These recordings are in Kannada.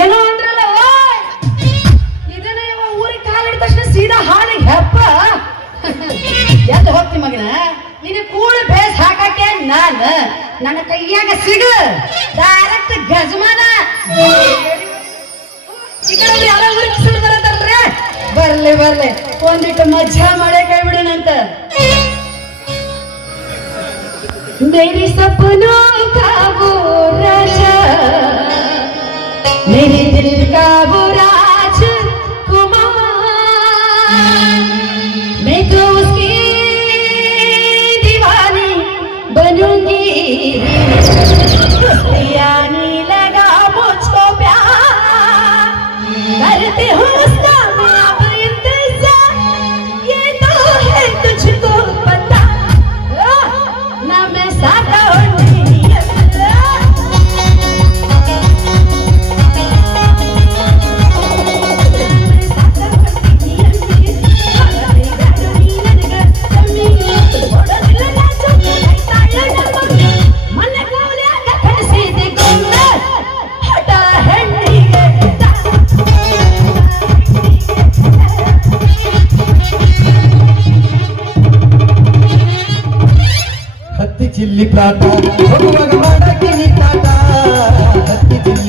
ಏನೋ ಅಂದ್ರಲ್ಲ ಇದನ್ನ ಇವ ಊರಿಗೆ ಕಾಲಿಡ ತಕ್ಷಣ ಸೀದಾ ಹಾಡಿ ಹೆಪ್ಪ. ಎದ್ದು ಹೋಗ್ತಿ ಮಗನ? ನಿನ್ನ ಕೂಳು ಬೇಸ್ ಹಾಕಕ್ಕೆ ನಾನ್? ನನ್ನ ಕೈಯಾಗ ಸಿಗು. ಡೈರೆಕ್ಟ್ ಗಜಮಾನ. ಯಾರ ಊರಿಗೆ ಬಿಸಿಲು ಬರತ್ತಲ್ರಿ ಬರ್ಲಿ ಬರ್ಲಿ. ಒಂದಿಟ್ಟು ಮಜಾ ಮಾಡೇ ಕೈ ಬಿಡೋಣಂತ. ಮೇರಿ ಸಪನಾ ಚಿಲ್ಲಿ ಪ್ರಾಟ ಹೋಗುವಾಗ ಮಾಡಕ್ಕೆ ನೀ ಹತ್ತಿ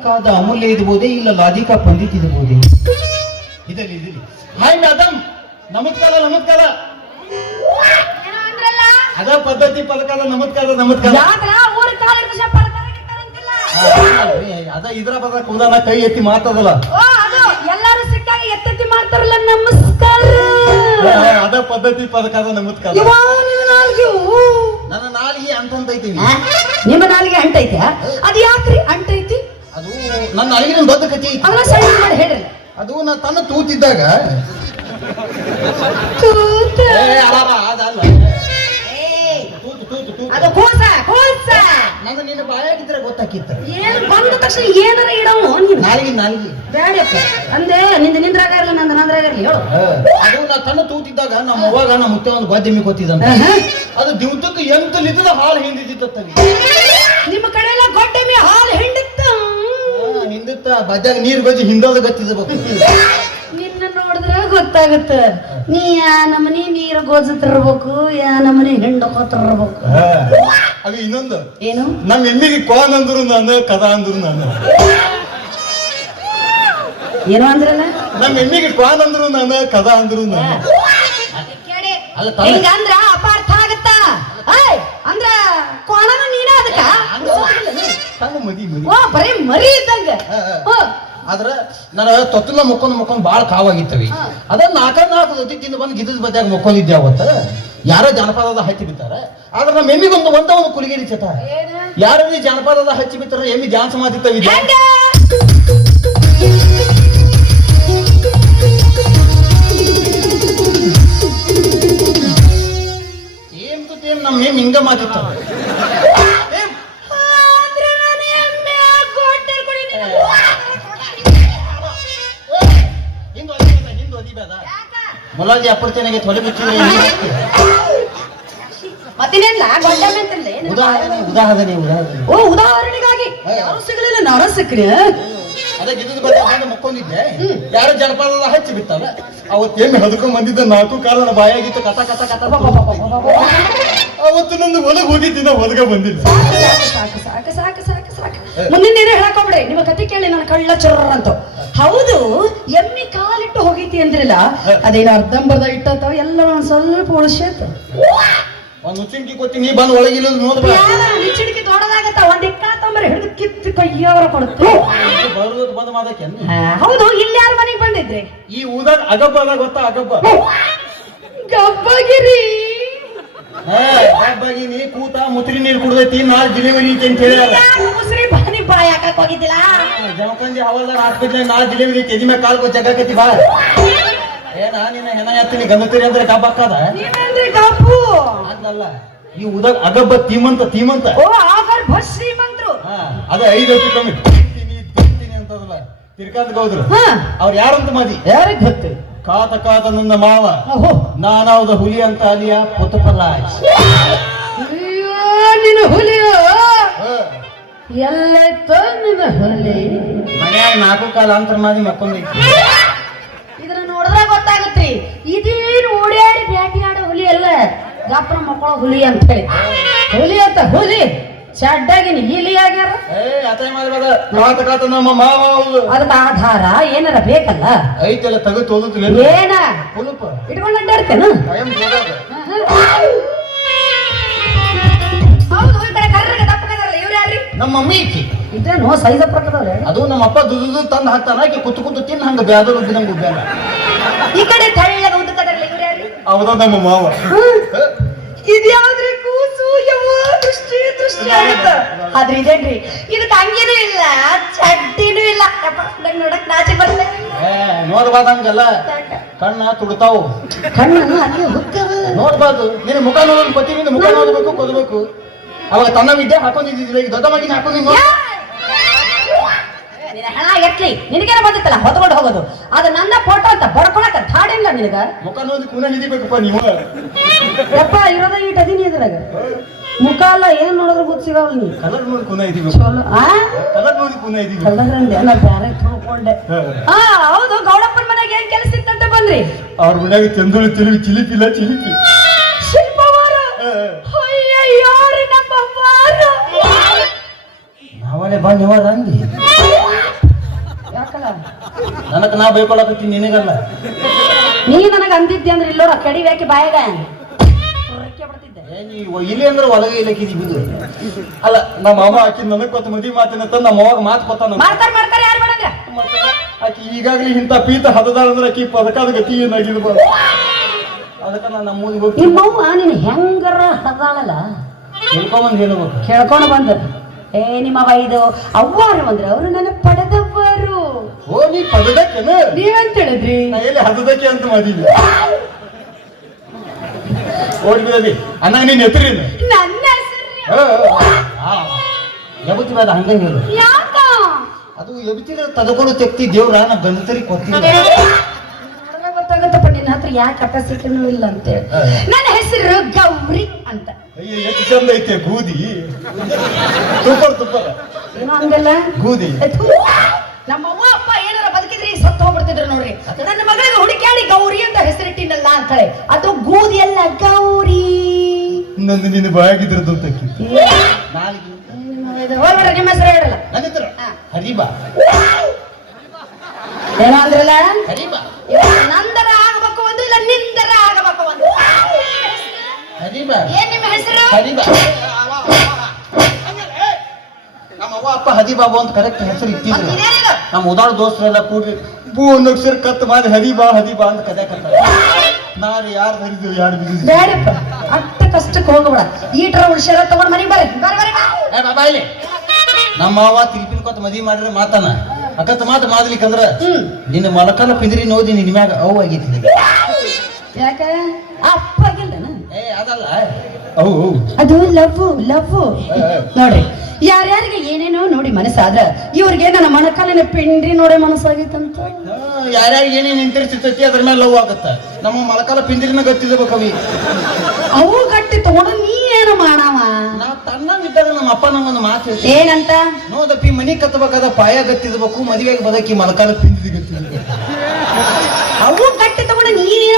ನನಗಾಗಿ ಕಾದ ಅಮೂಲ್ಯ ಇದ್ಬೋದೇ ಇಲ್ಲ ಲಾಧಿಕಾ ಪಂಡಿತ್ ಇದ್ಬೋದೇ ಇದರಲ್ಲಿ ಇದರಲ್ಲಿ ಹಾಯ್ ಮೇಡಮ್ ನಮಸ್ಕಾರ ನಮಸ್ಕಾರ. ಅದ ಪದ್ಧತಿ ನಮಸ್ಕಾರ ಆ, ಅಲ್ರಿ, ಅದ ಇದ್ರ ಬದ ಕುಂದನ ಕೈ ಎತ್ತಿ ಮಾತದಲ್ಲ ಎಲ್ಲಾರು ಸಿಕ್ಕಾಗ ಎತ್ತತ್ತಿ ಮಾಡ್ತಾರಲ್ಲ ನಮಸ್ಕಾರ. ಅದ ಪದ್ಧತಿ ಪದಕಾಲ ನಮಸ್ಕಾರ. ಇವಾ ನಿನ್ನ ನಾಲ್ಗೆ, ಅಂತಂತೈತಿ? ನಿಮ್ಮ ನಾಲಿಗೆ ಅಂಟೈತೆ ಅದು ಯಾಕ್ರಿ ಅಂಟೈತಿ ಅದು ನನ್ನ ಅಳಿಗಿನ ದೊಡ್ಡ ಅದನ್ನ ಮಾಡಿ ಹೇಳ್ರಿ ಅದು ನಾ ತನ್ನ ತೂತಿದ್ದಾಗ. ಏ, ಅಲವ, ಅದಲ್ಲ. ತೂತು ತೂತು ತೂತು. ಅದು ಕೂಸ ಕೂಸ. ನನ್ನ ನಿನ್ನ ಬಾಯಾಗಿದ್ರೆ ಗೊತ್ತಾಕಿತ್ತು. ಏನ್ ಬಂದ ತಕ್ಷಣ ಏನಾರ ಇಡವು ನೀನು? ನಾಲಿಗೆ ನಾಲಿಗೆ. ಬ್ಯಾಡಪ್ಪ. ಅಂದೆ ನಿಂದ ನಿಂದ್ರಾಗ ಇರಲ್ಲ ನಂದ ನಂದ್ರಾಗ ಇರಲಿ ಹೇಳು ಅದು ನಾ ತನ್ನ ತೂತಿದ್ದಾಗ ನಮ್ಮ ಅವ್ವಾಗ ನಮ್ಮ ಮುತ್ತೆ ಒಂದು ಗೋಧಿ ಗೊತ್ತಿದ್ದಂತೆ. ಅದು ದಿವಸಕ್ಕೆ ಎಂತ ಲಿಟದ ಹಾಲು ಹಿಂದಿತ್ತಲ್ಲಿ ಹಿಂದಿತ್ತ ನೀರ್ ಗೊಜ್ಜಿ ಹಿಂದೋದ ಗೊತ್ತಿದ್ಬೇಕು ನಿನ್ನ ನೋಡಿದ್ರೆ ಗೊತ್ತಾಗತ್ತ. ನೀ ಯಾ ನಮನಿ ನೀರು ತರಬೇಕು ಯಾ ನಮನಿ ಹಿಂಡಕೋತಿರ್ಬೇಕು ಅದು ಇನ್ನೊಂದು. ಏನು? ನಮ್ಮ ಎಮ್ಮಿಗೆ ಕೋನ್ ಅಂದ್ರು ನಾನು ಕದ ಅಂದ್ರು ನಾನು. ಏನು ಅಂದ್ರಲ್ಲ? ನಮ್ಮ ಎಮ್ಮಿಗೆ ಕೋನ್ ಅಂದ್ರು ನಾನು ಕದ ಅಂದ್ರು ನಾನು. ಹಿಂಗಂದ್ರ ಅಪಾರ್ಥ ಆಗತ್ತ? ಅಂದ್ರ ಕೋಣನು ನೀನ ಅದಕ್ಕ? ತಂಗ ಮದಿ ಮದಿ ಓ ಬರೀ ಮರಿ ಇದ್ದಂಗ. ಓ, ಆದ್ರ ನನ್ನ ತೊತ್ತಲ ಮುಕ್ಕೊಂಡ್ ಮುಕ್ಕೊಂಡ್ ಬಾಳ ಕಾವಾಗಿತ್ತವಿ. ಅದ ನಾಲ್ಕ ನಾಲ್ಕು ಜೊತೆ ತಿಂದು ಬಂದು ಗಿದ್ದದ ಬದ್ದಾಗ ಮುಕ್ಕೊಂಡಿದ್ದೆ ಅವತ್ತ. ಯಾರೋ ಜಾನಪದದ ಹಚ್ಚಿ ಬಿತ್ತಾರ ಆದ್ರೆ ನಮ್ಮ ಎಮ್ಮಿಗೊಂದು ಒಂದ ಒಂದು ಕುಲಿಗೇರಿ ಚಟ? ಯಾರಲ್ಲಿ ಜಾನಪದದ ಹಚ್ಚಿ ಬಿತ್ತಾರ ಎಮ್ಮಿ ಜಾನ್ಸ್ ಹೆಂಗ? ಏನ್ ಏನ್ ನಮ್ಮ ಎಮ್ಮಿ ಹಿಂಗ ಮಾತಿತ್ತ ಮುಲಾಜಿ ಅಪ್ಪರ್ತೇನೆಗೆ ತೊಲೆ ಬಿಚ್ಚಿದ್ರೆ ಮತ್ತಿನೇನ್ಲ ಉದಾಹರಣೆ ಉದಾಹರಣೆ ಉದಾಹರಣೆ. ಓ ಉದಾಹರಣೆಗಾಗಿ. ಯಾರು ಸಿಗಲಿಲ್ಲ? ನಾರ ಸಿಕ್ಕ್ರಿ. ಅದಕ್ಕೆ ಬದ್ದಾಗ ಬಂದು ಮುಕ್ಕೊಂಡಿದ್ದೆ. ಯಾರೋ ಜನಪದದ ಹಚ್ಚಿ ಬಿಟ್ಟಾರ ಅವತ್ತೇನು ಹದ್ಕೊಂಡ್ ಬಂದಿದ್ದ ನಾಲ್ಕು ಕಾಲನ ಬಾಯಾಗಿತ್ತು. ಕಥ ಕಥ ಕಥ ಅವತ್ತು ನಂದು ಒಲಗ ಹೋಗಿದ್ದಿನ ಬಂದಿದ್ದೆ. ಸಾಕು ಸಾಕು ಸಾಕು ಸಾಕು ಸಾಕು. ಮುಂದಿನ ಏನೇ ಹೇಳಕೋಬಿಡಿ ನಿಮ್ಮ ಕತೆ ಕೇಳಿ ನನ್ನ ಕಳ್ಳ ಚರ್ರ ಅಂತ. ಹೌದು ಎಮ್ಮಿ ಕಾಲಿಟ್ಟು ಹೋಗೈತಿ ಅಂದ್ರಲ್ಲ? ಅದೇನು ಅರ್ಧಂಬರ್ಧ ಇಟ್ಟಂತ ಎಲ್ಲ ಒಂದ್ ಸ್ವಲ್ಪ ಉಳಿಸೈತ ಒಂದ್ ಕೊತ್ತಿ ನೀ ಬಂದ್ ಒಳಗಿಲ್ಲ ನೋಡ್ಬೇಡ ನಿಚ್ಚಿಡಿಕೆ ದೊಡ್ಡದಾಗತ್ತ? ಒಂದ್ ಇಕ್ಕ ತೊಂಬರಿ ಹಿಡಿದು ಕಿತ್ತು ಕೈಯವ್ರ ಕೊಡುತ್ತೆ ಬರೋದು ಬಂದ್ ಮಾಡಕ್ಕೆ ಹೌದು ಇಲ್ಲಿ ಯಾರ ಮನೆಗೆ ಬಂದಿದ್ರಿ? ಈ ಊದ ಅಗಬ್ಬ ಅದ ಗೊತ್ತಾ ಅಗಬ್ಬ? ಗಬ್ಬಗಿರಿ. ಹಬ್ಬಾಗಿ ನೀ ಕೂತ ಮುತ್ರಿ ನೀರು ಕುಡ್ದೈತಿ ನಾಳೆ ಡಿಲಿವರಿ ಅಂತ ಹೇಳಿ ಯಾಕೆ ಮುಸ್ರಿ ಬಾನಿ ಬಾಯ್ ಹಾಕಕ್ ಹೋಗಿದ್ದಿಲ್ಲ? ಜಮಕಂದಿ ಹವಾಲ್ದಾರ ಹಾಸ್ಪಿಟ್ಲ್ ನಾಳೆ ಡಿಲಿವರಿ ಎದಿ ಕಾಲ್ ಜಗಕತಿ ಬಾ. ಏನ ನಿನ್ನ ಹೆಣ ಎತ್ತೀನಿ ಗಂಗತಿರಿ ಅಂದ್ರೆ ನೀವೇನ್ರಿ ಕಾಪು ಅದಲ್ಲ ಈ ಉದಗ ಅಗಬ್ಬ ತೀಮಂತ ತೀಮಂತ. ಓ ಆಗರ್ ಭಸ್ ಶ್ರೀಮಂತ್ರು. ಹಾ, ಅದ ಐದು ವರ್ಷ ಕಮ್ಮಿ. ತಿಂತೀನಿ ತಿಂತೀನಿ ಅಂತದಲ್ಲ ತಿರ್ಕಾಂತ ಹೋದ್ರು ಹಾ. ಅವ್ರು ಯಾರಂತ ಮಾದಿ? ಯಾರಿಗೆ ಗೊತ್ತು? ಕಾತ ಕಾತ ನನ್ನ ಮಾವ. ನಾನಾವ್ದ ಹುಲಿ ಅಂತ ಅಲಿಯ ಅಯ್ಯೋ ನಿನ್ನ ಹುಲಿಯೋ. ಎಲ್ಲೈತ ನಿನ್ನ ಹುಲಿ. ಮನ್ಯಾಗ ನಾಲ್ಕು ಕಾಲ ಅಂತರ ಮಾಡಿ ಮಕ್ಕೊಂದೈತಿ ಇದನ್ನ ನೋಡಿದ್ರೆ ಗೊತ್ತಾಗುತ್ತೆ ಇದೇನು ಓಡಾಡಿ ಬ್ಯಾಟಿ ಆಡೋ ಹುಲಿ ಅಲ್ಲ. ಗಪ್ಪನ ಮಕ್ಕಳ ಹುಲಿ ಅಂತ ಹೇಳಿ. ಹುಲಿ ಅಂತ ಹುಲಿ. ಚಡ್ಡಾಗಿನ ಇಲಿ ಆಗ್ಯಾರ? ನಮ್ಮ ಮಾವ ಅದಕ್ಕೆ ಆಧಾರ ಏನಾರ ಬೇಕಲ್ಲ? ಐತೆಲ್ಲ ತೆಗೆದು ತೋದಿಲ್ಲ ಏನ? ಪುಲುಪ ಇಟ್ಕೊಂಡು ಅಡ್ಡಾಡ್ತೇನ? ನಮ್ಮ ಮಮ್ಮಿ ಈಕಿ. ಇದೇನು ಸೈಜ್ ಪ್ರಕದವ್ರೆ ಅದು ನಮ್ಮ ಅಪ್ಪ ದುದು ತಂದು ಹಾಕ್ತಾನ ಆಕಿ ಕುತ್ತು ಕುತ್ತು ತಿನ್ನ ಹಂಗ ಬ್ಯಾದ ಉಬ್ಬಿದಂಗ ಉಬ್ಬ್ಯಾನ. ಈ ಕಡೆ ತೆಳ್ಳಗ ಇವ್ರು ನಮ್ಮ ಮಾವ? ಇದ್ಯಾವ್ದ್ರಿ ಆದ್ರೆ ಇದೇನ್ರಿ? ಇದಕ್ಕೆ ಹಂಗೇನೂ ಇಲ್ಲ. ಚಡ್ಡಿನೂ ಇಲ್ಲ. ಯಪ್ಪ ನಂಗ್ ನೋಡಕ್ ನಾಚೆ ಬರ್ಲೆ. ಏ ನೋಡ್ಬಾರ್ದು ಹಂಗಲ್ಲ ಕಣ್ಣ ತುಡ್ತಾವು ಕಣ್ಣು ಅಲ್ಲಿ ಹುಕ್ಕವ ನೋಡ್ಬಾರ್ದು. ನಿನ್ನ ಮುಖ ನೋಡೋದು ಪತಿ ನಿನ್ನ ಮುಖ ನೋಡ್ಬೇಕು ಕೊಡ್ಬೇಕು ಅವಾಗ ತನ್ನ ವಿದ್ಯೆ ಹಾಕೊಂಡಿದ್ದಿಲ್ಲ ಈಗ ದೊಡ್ಡ ಮಗಿನ ಹಾಕೊಂಡಿದ್ದು ನಿನ್ನ ಹಣ ಎಟ್ಲಿ ನಿನಗೇನ ಬಂದಿತ್ತಲ್ಲ ಹೊತ್ಕೊಂಡು ಹೋಗೋದು. ಅದು ನನ್ನ ಫೋಟೋ ಅಂತ ಬಡ್ಕೊಳಕ ಧಾಡಿಲ್ಲ ನಿನಗ. ಮುಖ ನೋಡಿ ಕೂನ ಹಿಡಿಬೇಕಪ್ಪ ನೀವು. ಯಪ್ಪ ಇರೋದ ಈಟ್ ಅದೀನಿ ಇದ್ರಾಗ ಮುಖ ಅಲ್ಲ ಏನ್ ನೋಡಿದ್ರೆ ಗೊತ್ತು ಸಿಗವಲ್ಲ ನೀ ಕಲರ್ ನೋಡಿ ಕುನ ಇದೀವಿ. ಚಲೋ. ಆ? ಕಲರ್ ನೋಡಿ ಕುನ ಇದೀವಿ. ಕಲರ್ ಅಂದ್ರೆ ಎಲ್ಲ ಬ್ಯಾರೆ ತಿಳ್ಕೊಂಡೆ ಆ ಹೌದು ಗೌಡಪ್ಪನ ಮನೆಗೆ ಏನ್ ಕೆಲಸ ಇತ್ತಂತ ಬಂದ್ರಿ ಅವ್ರ ಮನೆಗೆ ಚಂದುಳು ಚಿಲಿಪಿ ಚಿಲಿಪಿಲ್ಲ ಚಿಲಿಪಿ. ಶಿಲ್ಪವಾರ? ಅಯ್ಯಯ್ಯೋ ರೀ ನಮ್ಮ ವಾರ ನಾವಲ್ಲೇ ಬಾ ನೀವ ಅಂದಿ ಯಾಕಲ್ಲ? ನನಗೆ ನಾ ಬೈಕೊಳಕತ್ತೀನಿ ನಿನಗಲ್ಲ. ನೀ ನನಗೆ ಅಂದಿದ್ದೆ ಅಂದ್ರೆ ಇಲ್ಲೋರ ಕಡಿ ಯಾಕೆ ಬಾಯಾಗ. ನೀವು ಇಲ್ಲಿ ಅಂದ್ರೆ ಒಳಗೆ ಇಲ್ಲಕ್ಕಿದಿ ಬಿದ್ದು ಅಲ್ಲ ನಮ್ಮ ಮಾವ ಆಕಿ ನನಗ್ ಕೊತ್ತ ಮದಿ ಮಾತಿನ ತಂದ ನಮ್ಮ ಅವಾಗ ಮಾತು ಕೊತ್ತಾನ ಮಾಡ್ತಾರ ಮಾಡ್ತಾರ ಯಾರು ಮಾಡಂಗ? ಆಕಿ ಈಗಾಗಲೇ ಇಂತ ಪೀತ ಹದದಾಳ ಅಂದ್ರೆ ಆಕಿ ಪದಕದ ಗತಿ ಏನಾಗಿರ್ಬ ಅದಕ್ಕೆ ನಾನು ನಮ್ಮೂರಿಗೆ ಹೋಗಿ ನಿಮ್ಮವ್ವ ನೀನು ಹೆಂಗರ ಹದಾಳಲ್ಲ ತಿಳ್ಕೊಂಬಂದು ಹೇಳ್ಬೇಕು ಕೇಳ್ಕೊಂಡು ಬಂದ. ಏ ನಿಮ್ಮ ಇದು ಅವ್ವಾರು ಅಂದ್ರೆ ಅವರು ನನ್ನ ಪಡೆದವರು. ಓ ನೀ ಪಡೆದಕ್ಕೆ ನೀವಂತ ಹೇಳಿದ್ರಿ? ಎಲ್ಲಿ ಹದದಕ್ಕೆ ಅಂತ ಮಾಡಿಲ್ಲ ಓಡಿ ಬಿಡದಿ. ಅಣ್ಣ ನೀನ್ ಎತ್ತರೇನು ನನ್ನ ಎಬತಿ ಬೇಡ ಹಂಗ ಹೇಳು. ಯಾಕ? ಅದು ಎಬತಿ ತದಕೊಂಡು ತೆಗ್ತಿ ದೇವ್ರ ನಾ ಗಂಡಸರಿ ಕೊತ್ತಿಲ್ಲ ಗೊತ್ತಾಗತ್ತಪ್ಪ ನಿನ್ನ ಹತ್ರ ಯಾಕೆ ಕೆಪಾಸಿಟಿನೂ ಇಲ್ಲ ಅಂತೇಳಿ. ನನ್ನ ಹೆಸರು ಗೌರಿ ಅಂತ. ಅಯ್ಯ ಎಷ್ಟು ಚಂದ ಐತೆ ಗೂದಿ. ತುಪ್ಪರ್ ತುಪ್ಪರ್ ಏನೋ ಹಂಗಲ್ಲ? ಗೂದಿ. ನಮ್ಮ ಅವ್ವ ಅಪ್ಪ ಏನಾರ ಬದುಕಿದ್ರೆ ಸತ್ತು ಹೋಗ್ಬಿಡ್ತಿದ್ರು ನೋಡ್ರಿ. ನನ್ನ ಮಗಳಿಗೆ ಹುಡುಕಾಡಿ ಗೌರಿ ಅಂತ ಅದು ಗೂದಿ ಅಲ್ಲ ಗೌರಿ ನಂದು ನಿನ್ನ ಬಾಯಾಗಿದ್ರದ್ದು ನಾಲ್ಕು ಹೋಗ್ಬೇಡ್ರಿ ನಿಮ್ಮ ಹೆಸರು ಹೇಳಲ್ಲ. ಹರಿಬಾ. ಏನೋ ಅಂದ್ರಲ್ಲ ಹರಿಬಾ ನಂದರ ಆಗಬೇಕು ಒಂದು ಇಲ್ಲ ನಿಂದರ ಆಗಬೇಕು ಒಂದು? ಹರಿಬಾ. ಏನ್ ನಿಮ್ಮ ಹೆಸರು? ಹರಿಬಾ. ನಮ್ಮ ಅವ್ವ ಅಪ್ಪ ಹದಿಬಾಬು ಅಂತ ಕರೆಕ್ಟ್ ಹೆಸರು ಇಟ್ಟಿದ್ರು? ನಮ್ಮ ಉದಾಳ ದೋಸ್ತರೆಲ್ಲ ಕೂಡಿ ಬೂ ಒಂದು ಅಕ್ಷರ ಕತ್ ಮಾಡಿ ಹದಿಬಾ ಹದಿಬಾ ಅಂತ ಕದ್ಯಾಕಂತ ನಾರು ಯಾರು ಹರಿದು ಯಾರು ಬಿದ್ದು ಬೇಡಪ್ಪ. ಅಷ್ಟ ಕಷ್ಟಕ್ಕೆ ಹೋಗಬೇಡ. ಈಟರ ಹುಷಾರ ತಗೊಂಡ್ ಮನೆಗೆ ಬರ್ರಿ. ಬರ್ರಿ ಬರ್ರಿ ಏ ಬಾಬಾ ಇಲ್ಲಿ. ನಮ್ಮ ಮಾವ ತಿರುಪಿನ ಕೊತ್ತ ಮದ್ವಿ ಮಾಡಿದ್ರೆ ಮಾತಾನ. ಅಕತ್ ಮಾತು ಮಾಡ್ಲಿಕ್ಕಂದ್ರ ಹ್ಮ್. ನಿನ್ನ ಮೊಲಕಲ ಪಿದ್ರಿ ನೋದಿ ನಿನ್ ಮ್ಯಾಗ ಅವು ಆಗೈತಿ ಯಾಕ? ಅಪ್ಪಾಗಿಲ್ಲನ ಏ ಅದಲ್ಲ. ಅದು ಲವ್ ಲವ್ ನೋಡ್ರಿ ಯಾರ್ಯಾರಿಗೆ ಏನೇನೋ ನೋಡಿ ಮನಸ್ಸಾದ್ರ ಇವ್ರಿಗೆ ನನ್ನ ಮನಕಾಲಿನ ಪಿಂಡ್ರಿ ನೋಡೇ ಮನಸ್ಸಾಗೈತಂತ. ಯಾರ್ಯಾರಿಗೆ ಏನೇನು ಇಂಟ್ರೆಸ್ಟ್ ಅದ್ರ ಮೇಲೆ ಲವ್ ಆಗುತ್ತ. ನಮ್ಮ ಮೊಳಕಾಲ ಪಿಂಡ್ರಿನ ಗತ್ತಿದ ಕವಿ. ಅವು ಗಟ್ಟಿ ತಗೊಂಡು ನೀ ಏನು ಮಾಡವ? ನಾ ತಣ್ಣವಿದ್ದಾಗ ನಮ್ಮ ಅಪ್ಪ ನಮ್ಮೊಂದು ಮಾತು ಏನಂತ? ನೋದಪ್ಪಿ ಮನಿ ಕತ್ತಬೇಕಾದ ಪಾಯ ಗತ್ತಿದ್ಬೇಕು ಮದುವೆಗೆ ಬದಕಿ ಮೊಳಕಾಲ ಪಿಂದಿದ ಗತ್ತಿದ ಅವು ಗಟ್ಟಿ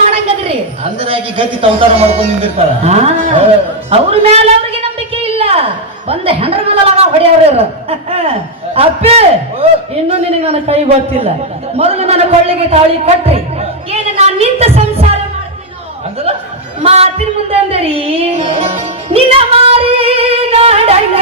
ಮಾಡಂಗದ್ರಿ? ಅಂದ್ರೆ ಆಕಿ ಗತಿ ತವತಾರ ಮಾಡ್ಕೊಂಡು ಅವ್ರ ಮೇಲೆ ಅವ್ರಿಗೆ ನಂಬಿಕೆ ಇಲ್ಲ. ಒಂದ್ ಹೆಂಡ್ರ ಮೇಲೆ ಹೊಡೆಯವ್ರ ಅಪ್ಪೆ ಇನ್ನು ನಿನಗೆ ನನ್ನ ಕೈ ಗೊತ್ತಿಲ್ಲ. ಮೊದಲು ನನ್ನ ಕೊಳ್ಳಿಗೆ ತಾಳಿ ಕಟ್ರಿ. ಏನು ನಾನ್ ನಿಂತ ಸಂಸಾರ ಮಾಡ್ತೀನೋ? ಮಾತಿನ ಮುಂದೆ ಅಂದರಿ ನಿನ್ನ ಮಾರಿ ನಾಡಂಗ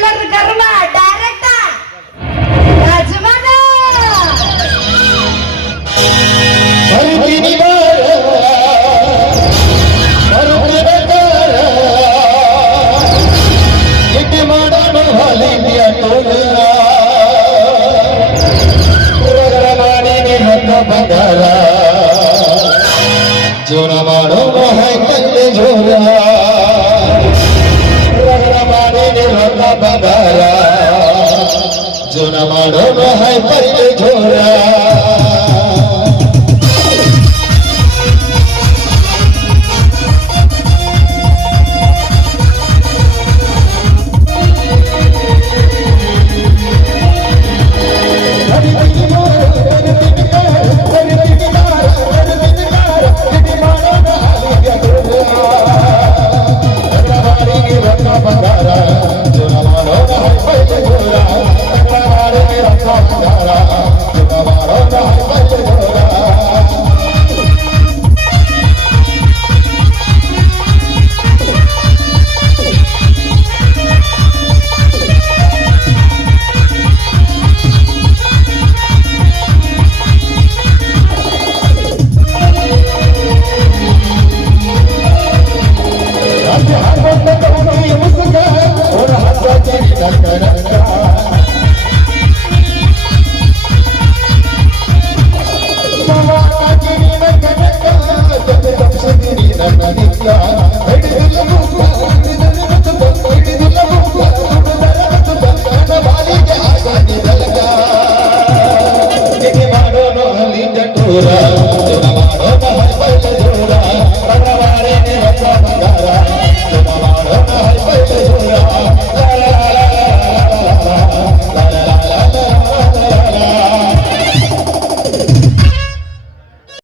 ಬಿಡ್ಲಾರ್ದ ಕರ್ಮ ಡೈರೆಕ್ಟ್ ಯಜಮಾನ ಬರ್ತೀನಿ